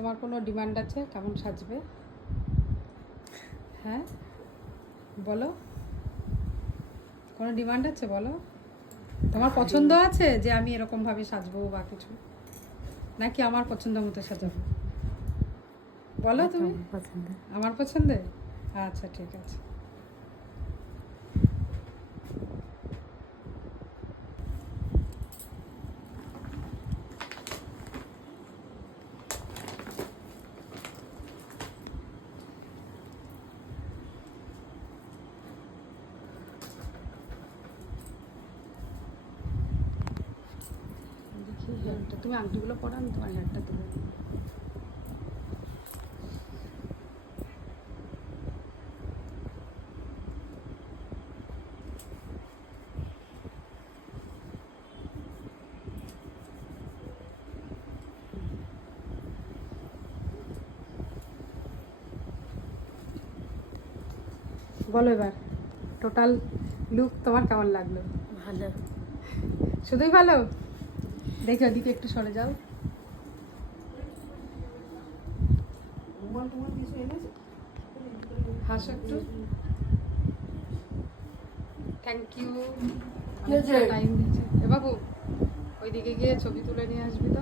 তোমার কোনো ডিমান্ড আছে কেমন সাজবে? হ্যাঁ বলো, কোনো ডিমান্ড আছে বলো। তোমার পছন্দ আছে যে আমি এরকমভাবে সাজবো বা কিছু, নাকি আমার পছন্দ মতো সাজাবো? বলো তুমি। আমার পছন্দে? আচ্ছা ঠিক আছে। দেখি হেয়ারটা, তুমি আংটিগুলো পরো, আমি তোমার হেয়ারটা তুলে দিই। বলো এবার টোটাল লুক তোমার কেমন লাগলো? ভালো। শুধুই ভালো? দেখি ওদিকে একটু সরে যাও। হাসো একটু। থ্যাংক ইউ, টাইম দিয়েছে। এ বাবু ওইদিকে গিয়ে ছবি তুলে নিয়ে আসবি তো।